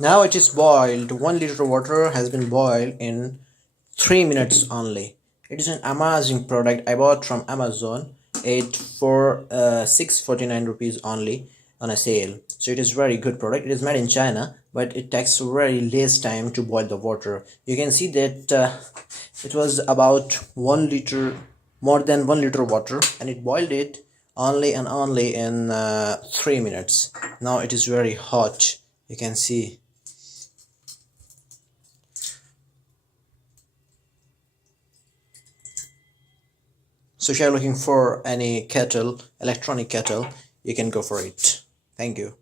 Now it is boiled. 1 liter water has been boiled in 3 minutes only. It is an amazing product I bought from Amazon. It for 649 rupees only on a sale. So it is very good product. It is made in China, but it takes very less time to boil the water. You can see that it was about 1 liter, more than 1 liter water, and it boiled it only and only in 3 minutes. Now it is very hot. You can see. So if you're looking for any kettle, electronic kettle, you can go for it. Thank you.